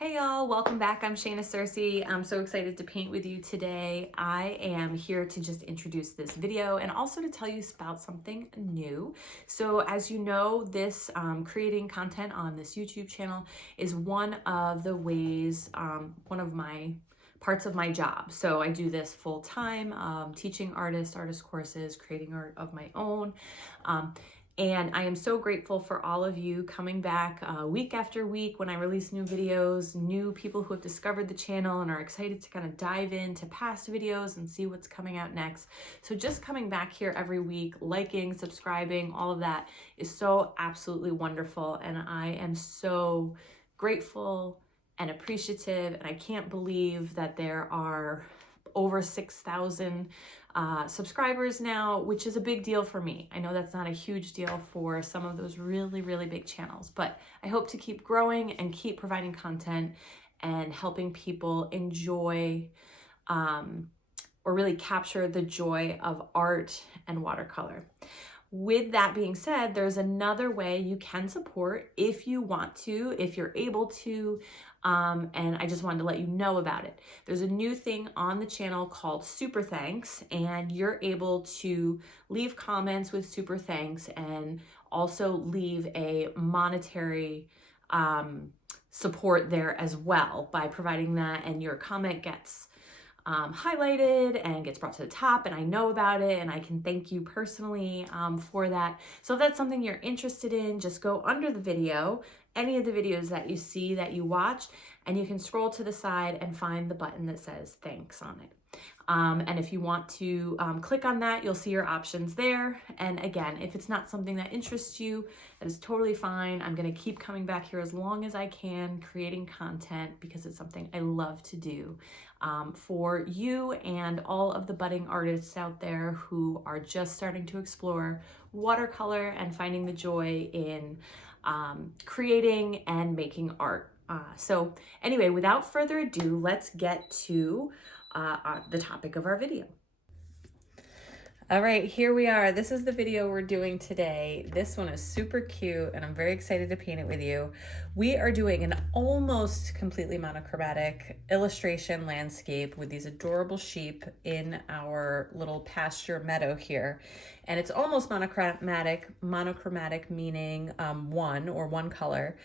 Hey y'all, welcome back. I'm Shayna Cersei. I'm so excited to paint with you today. I am here to just introduce this video and also to tell you about something new. So as you know, this creating content on this YouTube channel is one of the ways, one of my parts of my job. So I do this full time, teaching artist courses, creating art of my own. And I am so grateful for all of you coming back week after week when I release new videos, new people who have discovered the channel and are excited to kind of dive into past videos and see what's coming out next. So just coming back here every week, liking, subscribing, all of that is so absolutely wonderful. And I am so grateful and appreciative. And I can't believe that there are over 6,000 subscribers now, which is a big deal for me. I know that's not a huge deal for some of those really, really big channels, but I hope to keep growing and keep providing content and helping people enjoy or really capture the joy of art and watercolor. With that being said, there's another way you can support if you want to, if you're able to, and I just wanted to let you know about it. There's a new thing on the channel called Super Thanks, and you're able to leave comments with Super Thanks and also leave a monetary support there as well by providing that, and your comment gets highlighted and gets brought to the top, and I know about it and I can thank you personally for that. So if that's something you're interested in, just go under the video, any of the videos that you see that you watch, and you can scroll to the side and find the button that says thanks on it. And if you want to click on that, you'll see your options there. And again, if it's not something that interests you, that is totally fine. I'm going to keep coming back here as long as I can, creating content, because it's something I love to do for you and all of the budding artists out there who are just starting to explore watercolor and finding the joy in creating and making art. So anyway, without further ado, let's get to the topic of our video. All right, here we are. This is the video we're doing today. This one is super cute and I'm very excited to paint it with you. We are doing an almost completely monochromatic illustration landscape with these adorable sheep in our little pasture meadow here. And it's almost monochromatic meaning one color,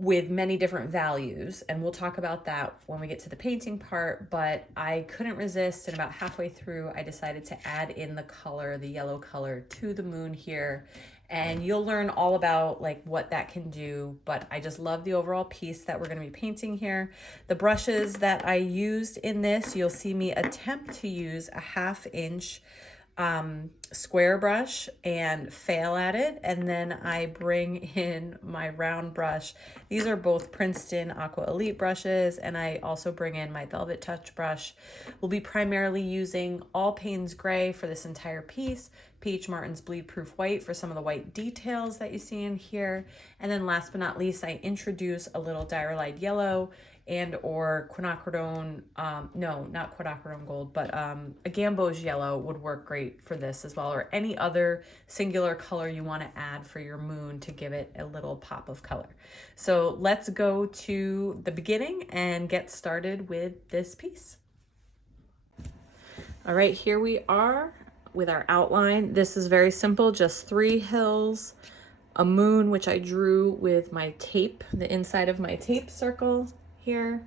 with many different values, and we'll talk about that when we get to the painting part. But I couldn't resist, and about halfway through I decided to add in the color, the yellow color, to the moon here, and you'll learn all about like what that can do. But I just love the overall piece that we're going to be painting here. The brushes that I used in this, you'll see me attempt to use a 1/2 inch square brush and fail at it, and then I bring in my round brush. These are both Princeton Aqua Elite brushes, and I also bring in my Velvet Touch brush. We'll be primarily using All Payne's Gray for this entire piece, Peach Martin's Bleed Proof White for some of the white details that you see in here, and then last but not least, I introduce a little Diarylide Yellow and or quinacridone, no, not quinacridone gold, but a gamboge yellow would work great for this as well, or any other singular color you want to add for your moon to give it a little pop of color. So let's go to the beginning and get started with this piece. All right, here we are with our outline. This is very simple, just 3 hills, a moon, which I drew with my tape, the inside of my tape circle here,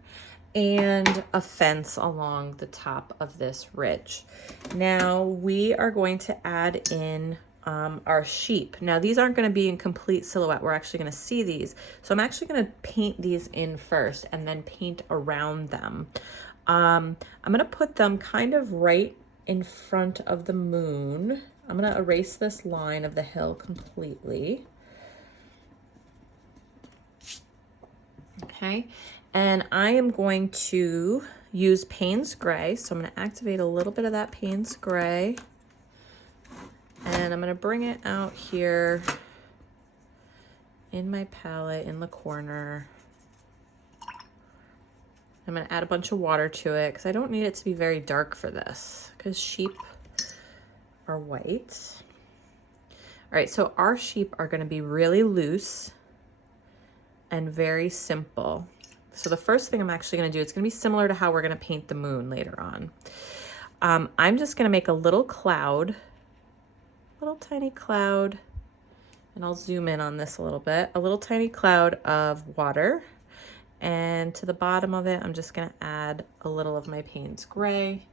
and a fence along the top of this ridge. Now we are going to add in our sheep. Now these aren't going to be in complete silhouette. We're actually going to see these. So I'm actually going to paint these in first and then paint around them. I'm going to put them kind of right in front of the moon. I'm going to erase this line of the hill completely. Okay, and I am going to use Payne's Gray. So I'm going to activate a little bit of that Payne's Gray, and I'm going to bring it out here in my palette in the corner. I'm going to add a bunch of water to it because I don't need it to be very dark for this because sheep are white. All right, so our sheep are going to be really loose and very simple. So the first thing I'm actually gonna do, it's gonna be similar to how we're gonna paint the moon later on. I'm just gonna make a little cloud, little tiny cloud, and I'll zoom in on this a little bit, a little tiny cloud of water. And to the bottom of it, I'm just gonna add a little of my Payne's gray.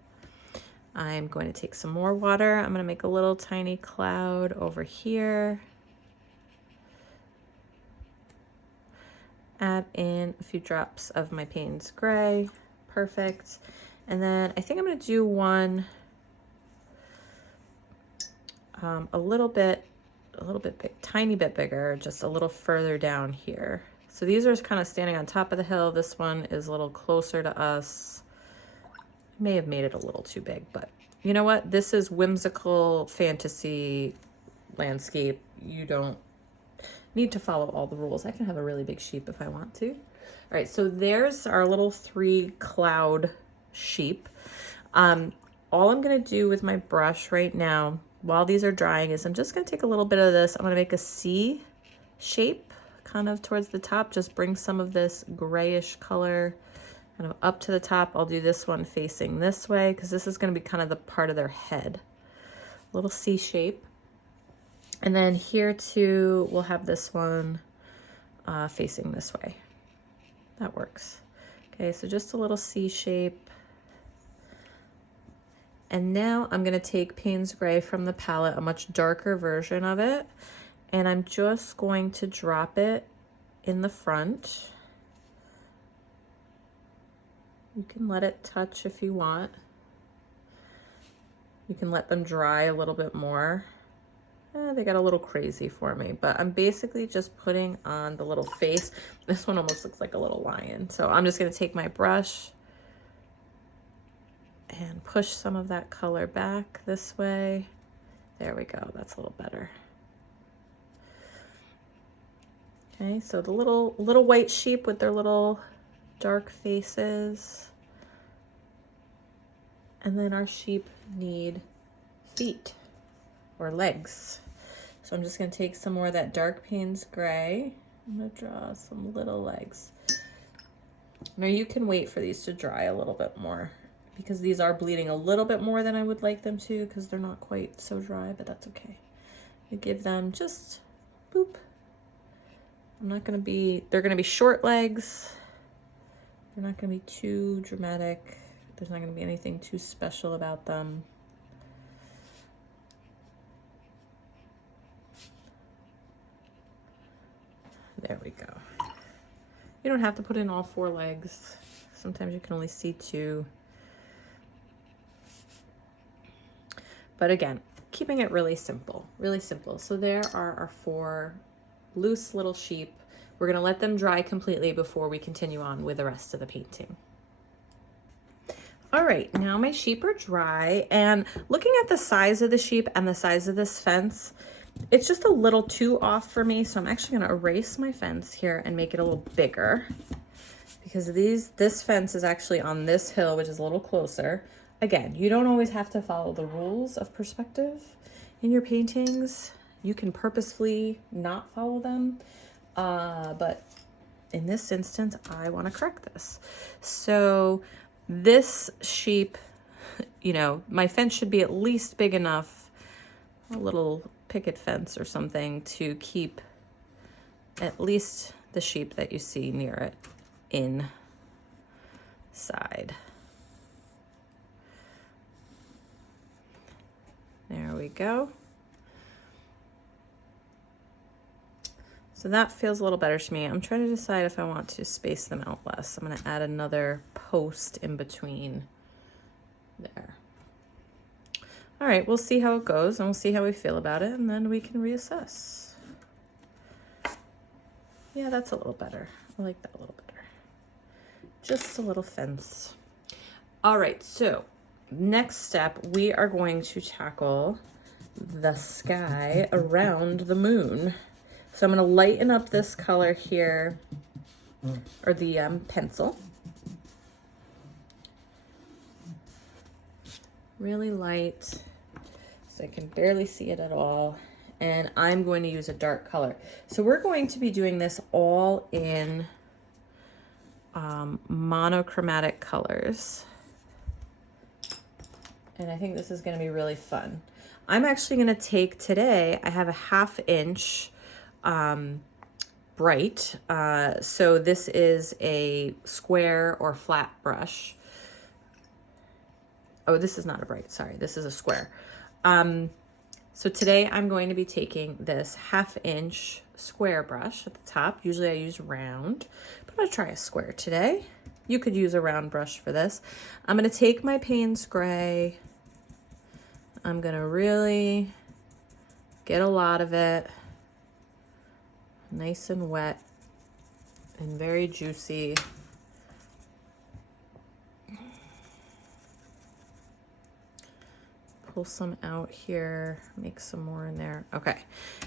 I'm going to take some more water. I'm gonna make a little tiny cloud over here. Add in a few drops of my Payne's gray. Perfect. And then I think I'm gonna do one a little bit big, tiny bit bigger, just a little further down here. So these are kind of standing on top of the hill. This one is a little closer to us. May have made it a little too big, but you know what? This is whimsical fantasy landscape. You don't need to follow all the rules. I can have a really big sheep if I want to. All right, so there's our little 3 cloud sheep. All I'm gonna do with my brush right now, while these are drying, is I'm just gonna take a little bit of this. I'm gonna make a C shape kind of towards the top. Just bring some of this grayish color kind of up to the top. I'll do this one facing this way because this is gonna be kind of the part of their head. Little C shape. And then here too, we'll have this one facing this way. That works. Okay, so just a little C shape. And now I'm gonna take Payne's Gray from the palette, a much darker version of it, and I'm just going to drop it in the front. You can let it touch if you want. You can let them dry a little bit more. They got a little crazy for me, but I'm basically just putting on the little face. This one almost looks like a little lion. So I'm just gonna take my brush and push some of that color back this way. There we go, that's a little better. Okay, so the little white sheep with their little dark faces. And then our sheep need feet or legs. So I'm just gonna take some more of that dark Payne's Gray. I'm gonna draw some little legs. Now you can wait for these to dry a little bit more because these are bleeding a little bit more than I would like them to because they're not quite so dry, but that's okay. You give them just boop. They're gonna be short legs. They're not gonna be too dramatic. There's not gonna be anything too special about them. There we go. You don't have to put in all 4 legs. Sometimes you can only see 2. But again, keeping it really simple, really simple. So there are our 4 loose little sheep. We're gonna let them dry completely before we continue on with the rest of the painting. All right, now my sheep are dry, and looking at the size of the sheep and the size of this fence, it's just a little too off for me. So I'm actually gonna erase my fence here and make it a little bigger because this fence is actually on this hill, which is a little closer. Again, you don't always have to follow the rules of perspective in your paintings. You can purposefully not follow them, but in this instance, I wanna correct this. So this sheep, you know, my fence should be at least big enough, a little picket fence or something, to keep at least the sheep that you see near it inside. There we go. So that feels a little better to me. I'm trying to decide if I want to space them out less. I'm gonna add another post in between there. All right, we'll see how it goes and we'll see how we feel about it, and then we can reassess. Yeah, that's a little better. I like that a little better. Just a little fence. All right, so next step, we are going to tackle the sky around the moon. So I'm gonna lighten up this color here, or the pencil. Really light, so I can barely see it at all. And I'm going to use a dark color. So we're going to be doing this all in monochromatic colors. And I think this is going to be really fun. I'm actually going to take today, I have a 1/2 inch bright. So this is a square or flat brush. Oh, this is not a bright, sorry. This is a square. So today I'm going to be taking this 1/2 inch square brush at the top. Usually I use round, but I'm going to try a square today. You could use a round brush for this. I'm going to take my Payne's Gray. I'm going to really get a lot of it. Nice and wet and very juicy. Pull some out here, make some more in there. Okay,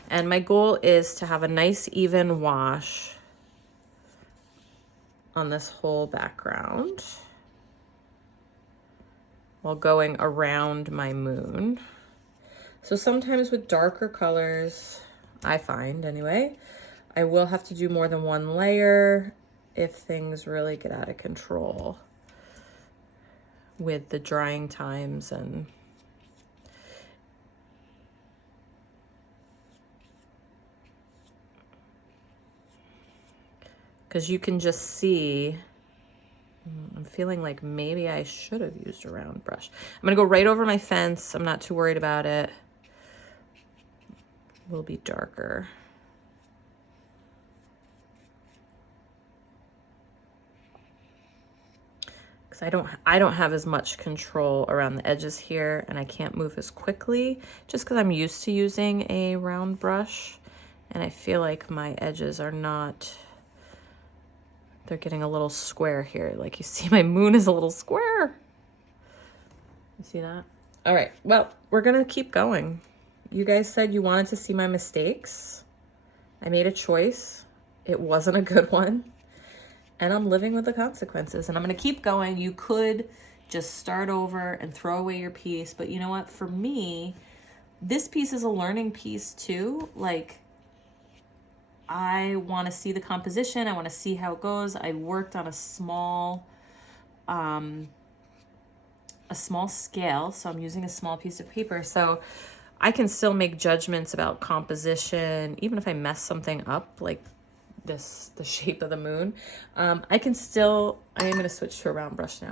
and my goal is to have a nice even wash on this whole background while going around my moon. So sometimes with darker colors, I find anyway, I will have to do more than one layer if things really get out of control with the drying times. And because you can just see, I'm feeling like maybe I should have used a round brush. I'm gonna go right over my fence. I'm not too worried about it. Will be darker. Because I don't have as much control around the edges here, and I can't move as quickly just because I'm used to using a round brush, and I feel like my edges are not, they're getting a little square here. Like you see my moon is a little square. You see that? All right, well, we're gonna keep going. You guys said you wanted to see my mistakes. I made a choice. It wasn't a good one. And I'm living with the consequences, and I'm gonna keep going. You could just start over and throw away your piece, but you know what? For me, this piece is a learning piece too. Like, I wanna see the composition. I wanna see how it goes. I worked on a small scale, so I'm using a small piece of paper. So I can still make judgments about composition, even if I mess something up, like the shape of the moon. I am going to switch to a round brush now.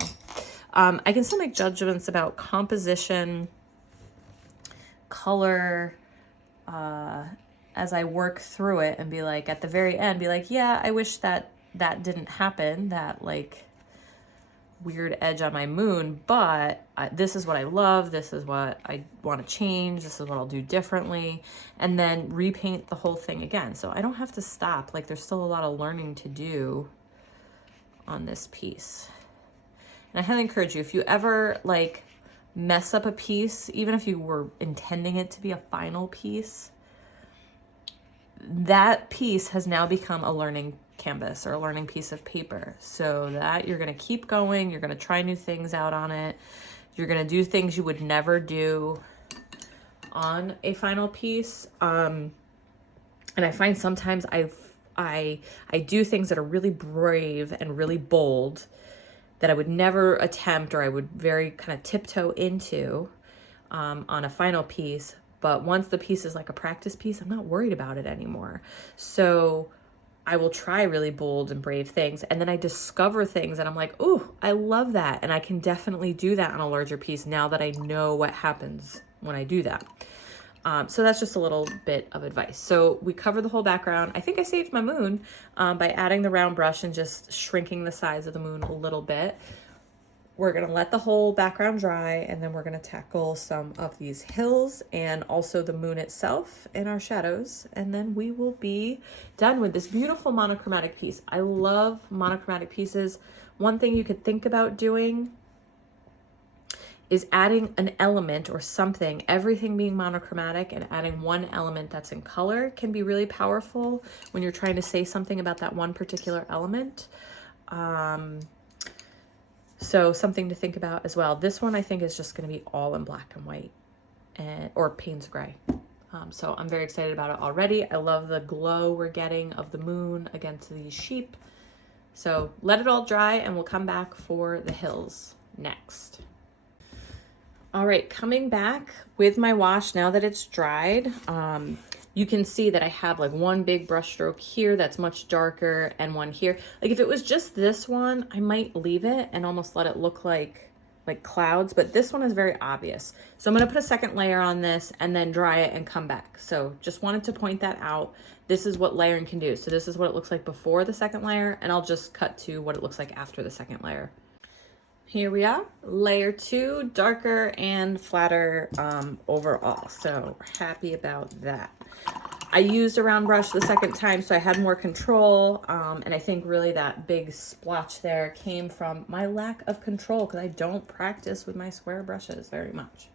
I can still make judgments about composition, color, as I work through it, and be like, at the very end, be like, yeah, I wish that didn't happen, that like weird edge on my moon, but this is what I love, this is what I want to change, this is what I'll do differently, and then repaint the whole thing again. So I don't have to stop. Like, there's still a lot of learning to do on this piece. And I highly encourage you, if you ever like mess up a piece, even if you were intending it to be a final piece, that piece has now become a learning canvas or a learning piece of paper, so that you're going to keep going. You're going to try new things out on it. You're going to do things you would never do on a final piece. And I find sometimes I do things that are really brave and really bold that I would never attempt, or I would very kind of tiptoe into on a final piece. But once the piece is like a practice piece, I'm not worried about it anymore. So I will try really bold and brave things, and then I discover things and I'm like, ooh, I love that. And I can definitely do that on a larger piece now that I know what happens when I do that. So that's just a little bit of advice. So we covered the whole background. I think I saved my moon by adding the round brush and just shrinking the size of the moon a little bit. We're gonna let the whole background dry, and then we're gonna tackle some of these hills and also the moon itself and our shadows, and then we will be done with this beautiful monochromatic piece. I love monochromatic pieces. One thing you could think about doing is adding an element or something, everything being monochromatic, and adding one element that's in color can be really powerful when you're trying to say something about that one particular element. So something to think about as well. This one I think is just going to be all in black and white, or Payne's Gray. So I'm very excited about it already. I love the glow we're getting of the moon against these sheep. So let it all dry and we'll come back for the hills next. All right, coming back with my wash now that it's dried. You can see that I have like one big brush stroke here that's much darker and one here. Like if it was just this one, I might leave it and almost let it look like clouds, but this one is very obvious. So I'm gonna put a second layer on this and then dry it and come back. So just wanted to point that out. This is what layering can do. So this is what it looks like before the second layer, and I'll just cut to what it looks like after the second layer. Here we are, layer 2, darker and flatter overall. So happy about that. I used a round brush the second time, so I had more control. And I think really that big splotch there came from my lack of control because I don't practice with my square brushes very much.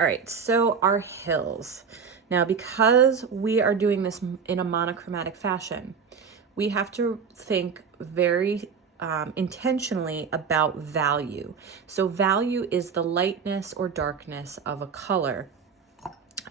All right, so our hills. Now, because we are doing this in a monochromatic fashion, we have to think very intentionally about value. So value is the lightness or darkness of a color.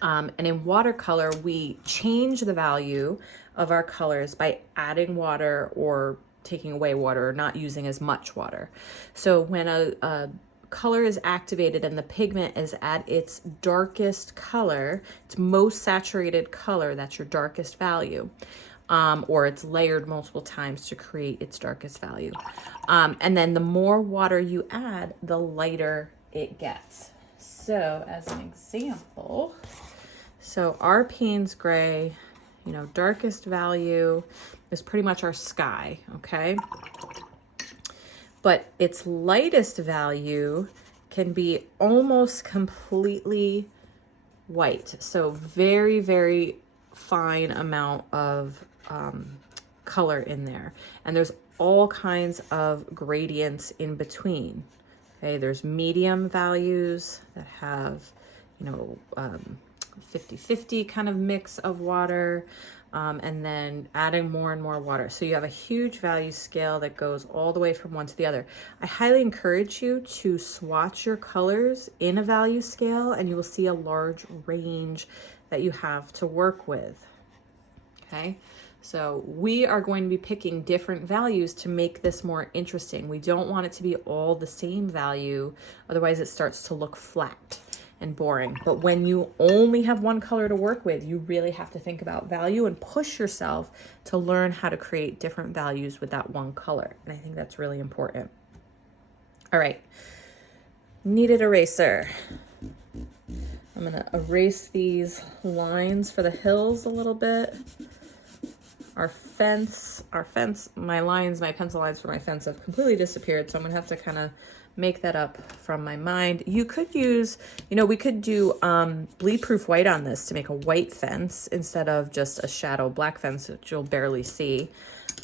And in watercolor, we change the value of our colors by adding water or taking away water or not using as much water. So when a color is activated and the pigment is at its darkest color, its most saturated color, that's your darkest value. Or it's layered multiple times to create its darkest value. And then the more water you add, the lighter it gets. So as an example, so our Payne's gray, you know, darkest value is pretty much our sky, okay? But its lightest value can be almost completely white. So very, very fine amount of color in there. And there's all kinds of gradients in between. Okay, there's medium values that have, you know, 50-50 kind of mix of water, and then adding more and more water. So you have a huge value scale that goes all the way from one to the other. I highly encourage you to swatch your colors in a value scale and you will see a large range that you have to work with. Okay, so we are going to be picking different values to make this more interesting. We don't want it to be all the same value, otherwise it starts to look flat and boring. But when you only have one color to work with, you really have to think about value and push yourself to learn how to create different values with that one color. And I think that's really important. All right, kneaded eraser. I'm gonna erase these lines for the hills a little bit. Our fence, my pencil lines for my fence have completely disappeared, so I'm gonna have to kind of make that up from my mind. You could use, you know, we could do bleed proof white on this to make a white fence instead of just a shadow black fence, which you'll barely see.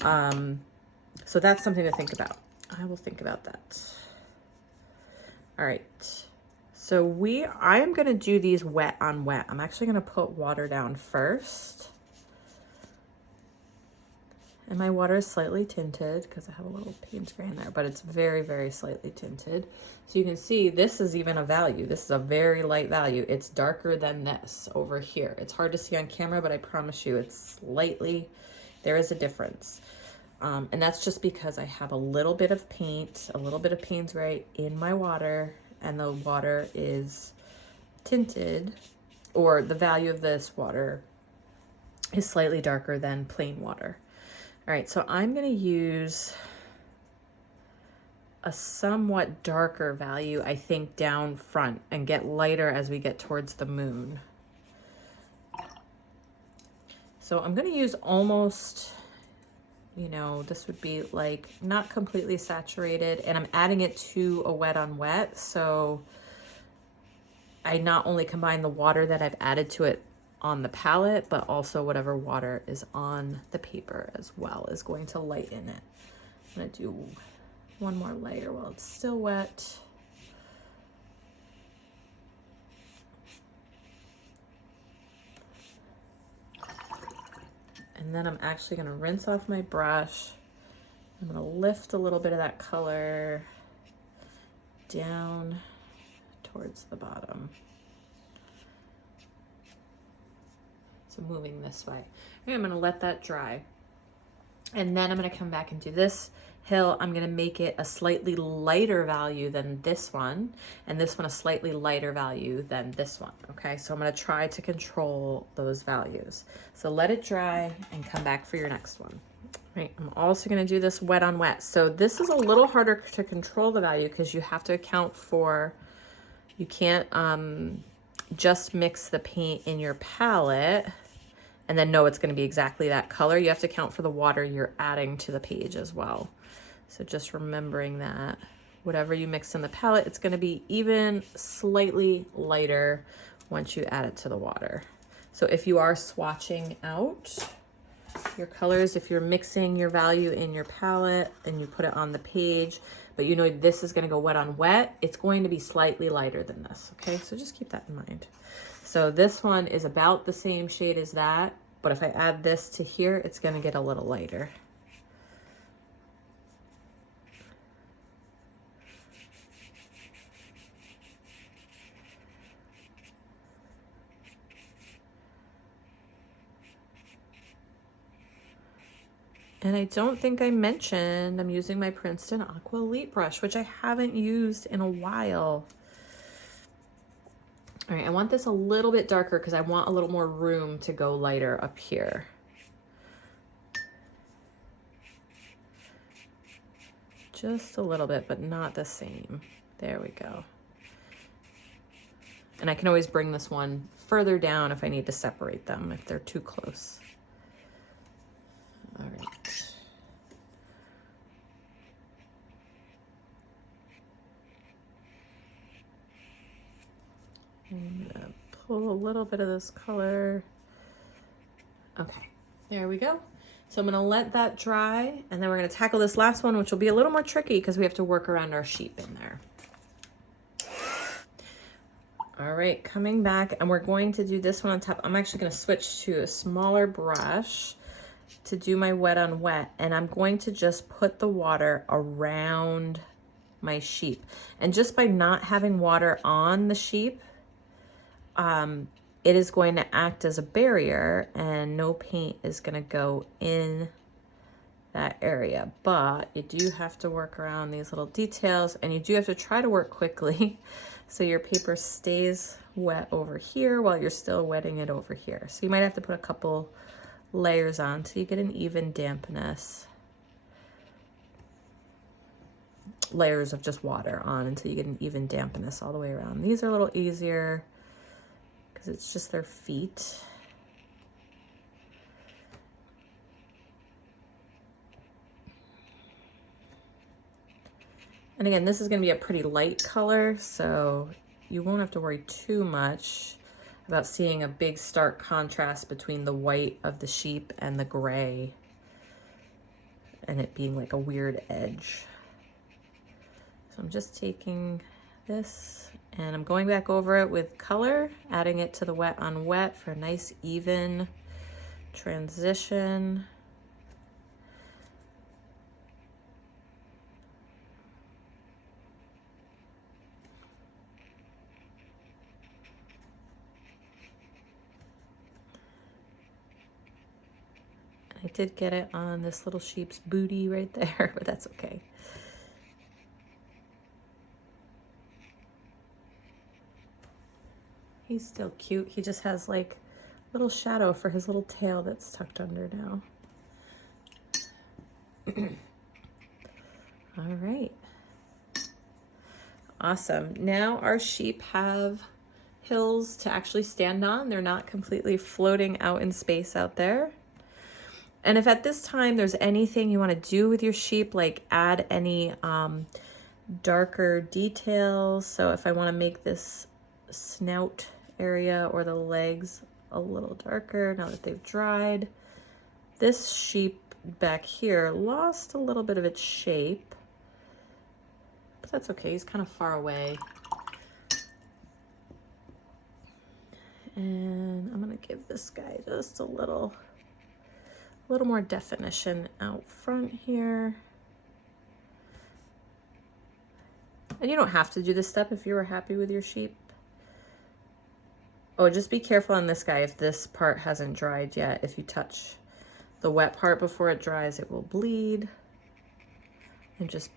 So that's something to think about. I will think about that. All right. So I am gonna do these wet on wet. I'm actually gonna put water down first. And my water is slightly tinted because I have a little Payne's gray in there, but it's very, very slightly tinted. So you can see this is even a value. This is a very light value. It's darker than this over here. It's hard to see on camera, but I promise you it's slightly, there is a difference. And that's just because I have a little bit of paint, a little bit of Payne's gray in my water, and the water is tinted, or the value of this water is slightly darker than plain water. All right, so I'm gonna use a somewhat darker value, I think, down front and get lighter as we get towards the moon. So I'm gonna use almost, you know, this would be like not completely saturated, and I'm adding it to a wet on wet. So I not only combine the water that I've added to it on the palette, but also whatever water is on the paper as well is going to lighten it. I'm gonna do one more layer while it's still wet. And then I'm actually gonna rinse off my brush. I'm gonna lift a little bit of that color down towards the bottom. So moving this way. Okay, I'm gonna let that dry. And then I'm going to come back and do this hill. I'm going to make it a slightly lighter value than this one, and this one a slightly lighter value than this one. Okay, so I'm going to try to control those values. So let it dry and come back for your next one. Right, I'm also going to do this wet on wet. So this is a little harder to control the value because you have to account for, you can't just mix the paint in your palette and then know it's going to be exactly that color. You have to account for the water you're adding to the page as well. So just remembering that whatever you mix in the palette, it's going to be even slightly lighter once you add it to the water. So if you are swatching out your colors, if you're mixing your value in your palette and you put it on the page, but you know this is going to go wet on wet, it's going to be slightly lighter than this. Okay, so just keep that in mind. So this one is about the same shade as that, but if I add this to here, it's going to get a little lighter. And I don't think I mentioned I'm using my Princeton Aqua Elite brush, which I haven't used in a while. All right, I want this a little bit darker because I want a little more room to go lighter up here. Just a little bit, but not the same. There we go. And I can always bring this one further down if I need to separate them, if they're too close. All right. I'm gonna pull a little bit of this color. Okay, there we go. So I'm gonna let that dry, and then we're gonna tackle this last one, which will be a little more tricky because we have to work around our sheep in there. All right, coming back, and we're going to do this one on top. I'm actually gonna switch to a smaller brush to do my wet on wet, and I'm going to just put the water around my sheep. And just by not having water on the sheep, it is going to act as a barrier and no paint is going to go in that area. But you do have to work around these little details, and you do have to try to work quickly so your paper stays wet over here while you're still wetting it over here. So you might have to put a couple layers on so you get an even dampness. Layers of just water on until you get an even dampness all the way around. These are a little easier because it's just their feet. And again, this is going to be a pretty light color, so you won't have to worry too much about seeing a big stark contrast between the white of the sheep and the gray and it being like a weird edge. So I'm just taking this and I'm going back over it with color, adding it to the wet on wet for a nice even transition. I did get it on this little sheep's booty right there, but that's okay. He's still cute. He just has like a little shadow for his little tail that's tucked under now. All right. Awesome. Now our sheep have hills to actually stand on. They're not completely floating out in space out there. And if at this time there's anything you want to do with your sheep, like add any darker details. So if I want to make this snout area or the legs a little darker now that they've dried. This sheep back here lost a little bit of its shape, but that's okay. He's kind of far away. And I'm going to give this guy just a little more definition out front here. And you don't have to do this step if you were happy with your sheep. Oh, just be careful on this guy if this part hasn't dried yet, if you touch the wet part before it dries, it will bleed. And just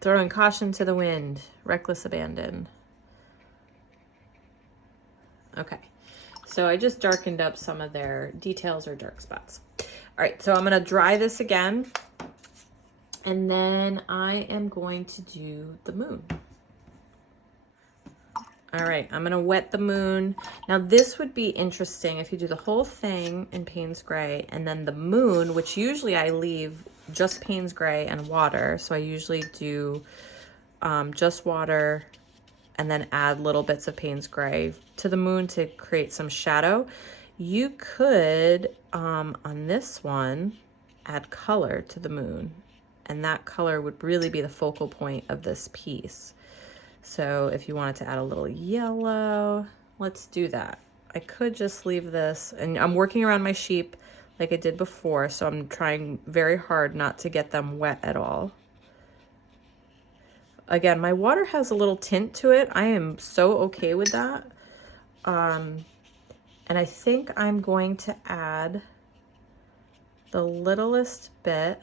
throwing caution to the wind, reckless abandon. Okay, so I just darkened up some of their details or dark spots. All right, so I'm gonna dry this again, and then I am going to do the moon. All right, I'm gonna wet the moon. Now this would be interesting if you do the whole thing in Payne's Gray, and then the moon, which usually I leave just Payne's Gray and water. So I usually do just water and then add little bits of Payne's Gray to the moon to create some shadow. You could, on this one, add color to the moon, and that color would really be the focal point of this piece. So if you wanted to add a little yellow, let's do that. I could just leave this, and I'm working around my sheep like I did before, so I'm trying very hard not to get them wet at all. Again, my water has a little tint to it. I am so okay with that. And I think I'm going to add the littlest bit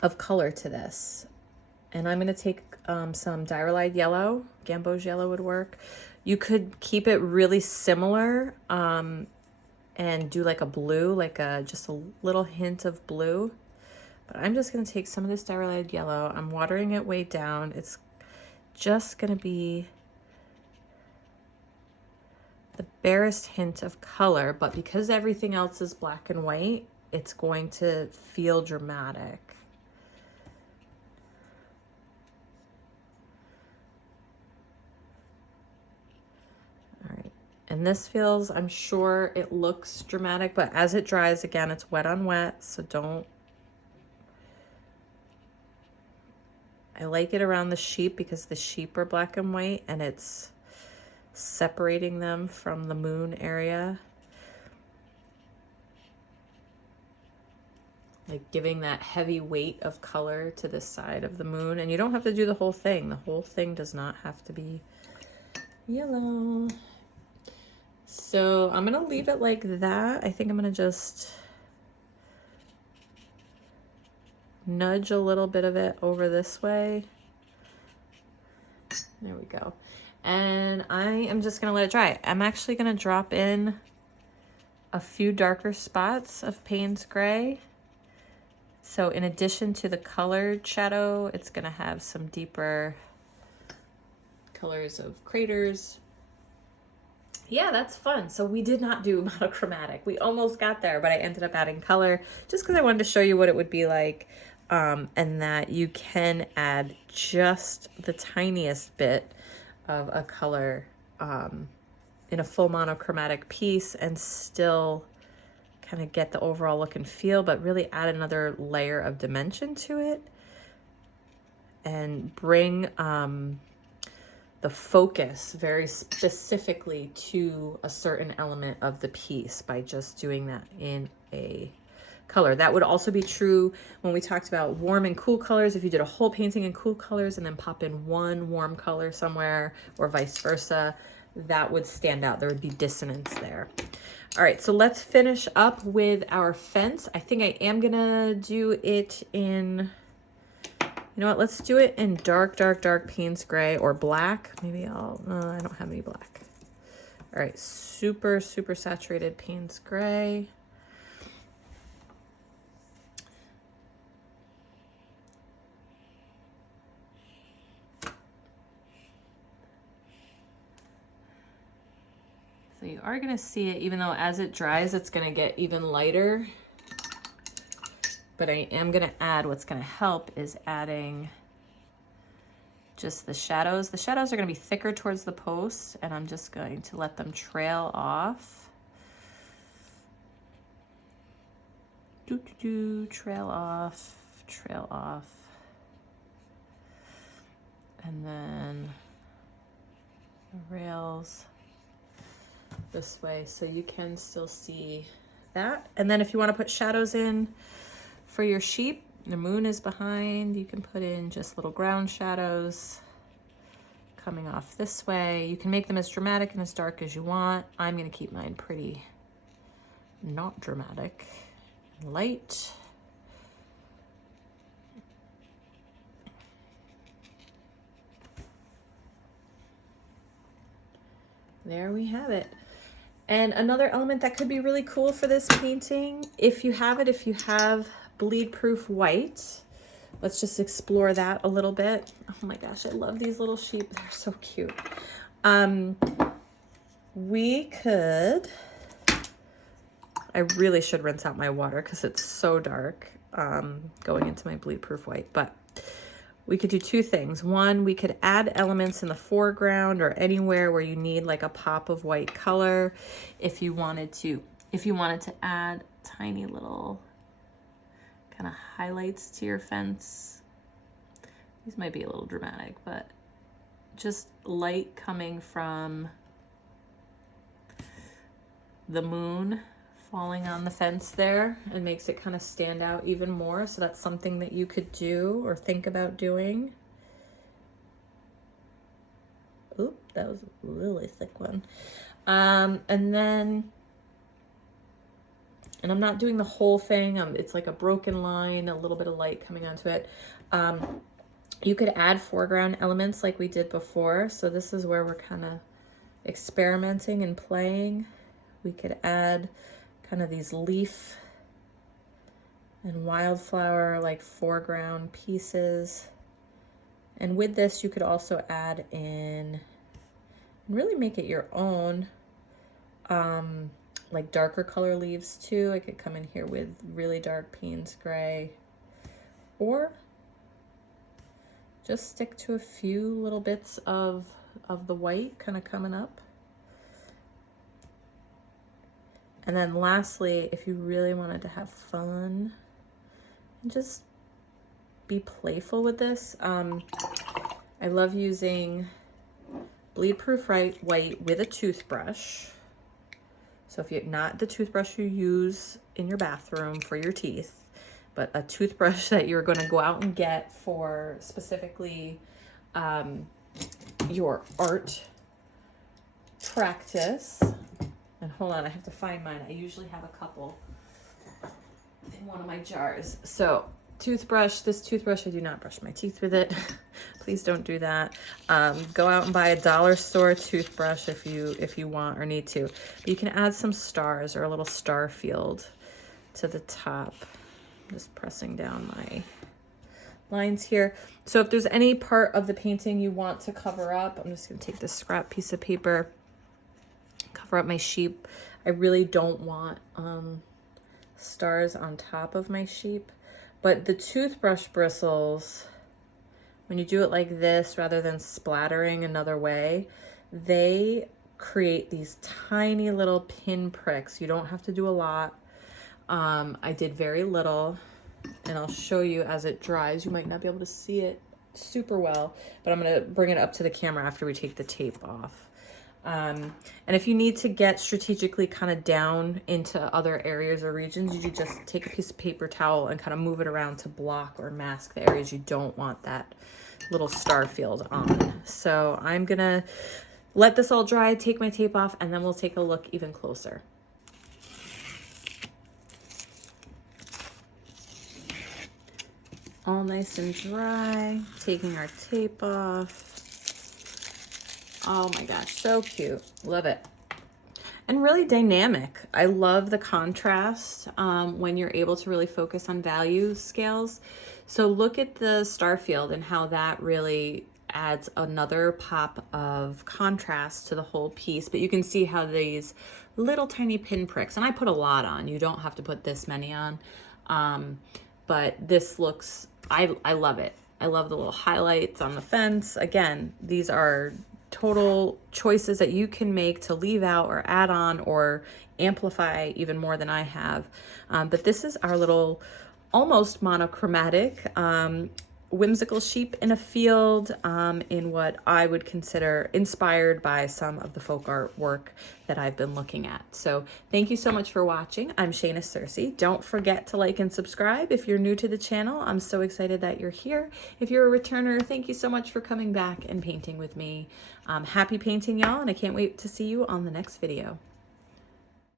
of color to this. And I'm going to take some diarylide yellow. Gamboge yellow would work. You could keep it really similar and do like a blue, like just a little hint of blue. But I'm just going to take some of this diarylide yellow. I'm watering it way down. It's just going to be the barest hint of color, but because everything else is black and white, it's going to feel dramatic. And this feels, I'm sure it looks dramatic, but as it dries, again, it's wet on wet, so don't. I like it around the sheep because the sheep are black and white and it's separating them from the moon area. Like giving that heavy weight of color to this side of the moon. And you don't have to do the whole thing. The whole thing does not have to be yellow. So I'm gonna leave it like that. I think I'm gonna just nudge a little bit of it over this way. There we go. And I am just gonna let it dry. I'm actually gonna drop in a few darker spots of Payne's Gray. So in addition to the colored shadow, it's gonna have some deeper colors of craters. Yeah, that's fun. So we did not do monochromatic. We almost got there, but I ended up adding color just because I wanted to show you what it would be like, and that you can add just the tiniest bit of a color in a full monochromatic piece and still kind of get the overall look and feel, but really add another layer of dimension to it and bring the focus very specifically to a certain element of the piece by just doing that in a color. That would also be true when we talked about warm and cool colors. If you did a whole painting in cool colors and then pop in one warm color somewhere or vice versa, that would stand out. There would be dissonance there. All right, so let's finish up with our fence. I think I am gonna do it in, you know what, let's do it in dark, dark, dark Payne's Gray or black. Maybe I'll, no, I don't have any black. All right, super, super saturated Payne's Gray. So you are gonna see it, even though as it dries, it's gonna get even lighter. But I am gonna add, what's gonna help is adding just the shadows. The shadows are gonna be thicker towards the post, and I'm just going to let them trail off. Trail off, trail off. And then the rails this way, so you can still see that. And then if you want to put shadows in for your sheep, the moon is behind, you can put in just little ground shadows coming off this way. You can make them as dramatic and as dark as you want. I'm going to keep mine pretty not dramatic, light. There we have it. And another element that could be really cool for this painting, if you have bleed proof white, let's just explore that a little bit. Oh my gosh, I love these little sheep. They're so cute. We could, I really should rinse out my water because it's so dark going into my bleed proof white, but we could do two things. One, we could add elements in the foreground or anywhere where you need like a pop of white color. If you wanted to add tiny little kind of highlights to your fence. These might be a little dramatic, but just light coming from the moon falling on the fence there and makes it kind of stand out even more. So that's something that you could do or think about doing. Oop, that was a really thick one. And I'm not doing the whole thing. It's like a broken line, a little bit of light coming onto it. You could add foreground elements like we did before. So this is where we're kind of experimenting and playing. We could add kind of these leaf and wildflower like foreground pieces. And with this, you could also add in, really make it your own, like darker color leaves too. I could come in here with really dark Payne's gray, or just stick to a few little bits of the white kind of coming up. And then lastly, if you really wanted to have fun and just be playful with this, I love using bleed proof white with a toothbrush. So if you're not the toothbrush you use in your bathroom for your teeth, but a toothbrush that you're going to go out and get for specifically your art practice. And hold on, I have to find mine. I usually have a couple in one of my jars. So toothbrush, this toothbrush, I do not brush my teeth with it. Please don't do that. Go out and buy a dollar store toothbrush if you want or need to. But you can add some stars or a little star field to the top. I'm just pressing down my lines here. So if there's any part of the painting you want to cover up, I'm just gonna take this scrap piece of paper, cover up my sheep. I really don't want stars on top of my sheep, but the toothbrush bristles, when you do it like this rather than splattering another way, they create these tiny little pin pricks. You don't have to do a lot. I did very little, and I'll show you as it dries. You might not be able to see it super well, but I'm gonna bring it up to the camera after we take the tape off. And if you need to get strategically kind of down into other areas or regions, you just take a piece of paper towel and kind of move it around to block or mask the areas you don't want that little star field on. So I'm gonna let this all dry, take my tape off, and then we'll take a look even closer. All nice and dry, taking our tape off. Oh my gosh, so cute. Love it. And really dynamic. I love the contrast when you're able to really focus on value scales. So look at the star field and how that really adds another pop of contrast to the whole piece. But you can see how these little tiny pin pricks, and I put a lot on. You don't have to put this many on. But this looks, I love it. I love the little highlights on the fence. Again, these are total choices that you can make to leave out or add on or amplify even more than I have. But this is our little almost monochromatic whimsical sheep in a field in what I would consider inspired by some of the folk art work that I've been looking at. So thank you so much for watching. I'm Shayna Cersei. Don't forget to like and subscribe if you're new to the channel. I'm so excited that you're here. If you're a returner, thank you so much for coming back and painting with me. Happy painting, y'all, and I can't wait to see you on the next video.